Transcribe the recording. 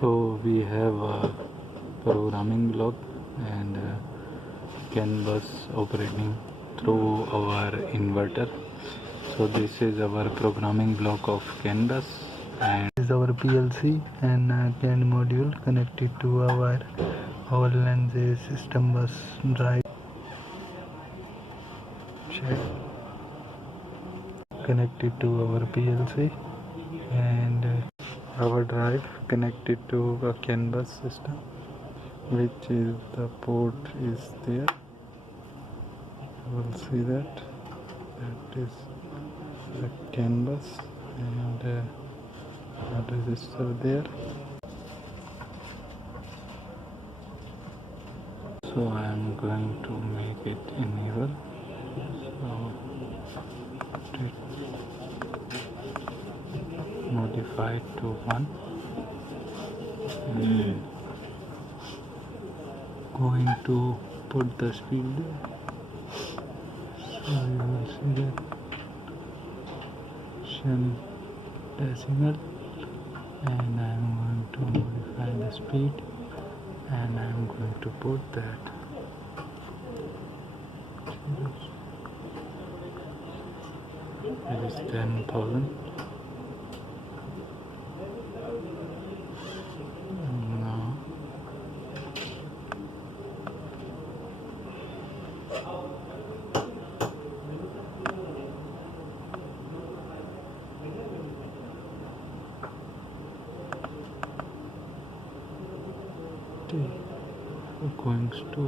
So we have a programming block and Canbus operating through our inverter. So this is our programming block of Canbus, and this is our PLC and CAN module connected to our Lenze system bus drive. Check. Connected to our PLC and our drive connected to a Canbus system, which is the port is there. You will see that is the Canbus and a resistor there. So I am going to make it enable. So modify to 1 and going to put the speed there. So you will see that decimal, and I am going to modify the speed and I am going to put that it is 10,000. Now going to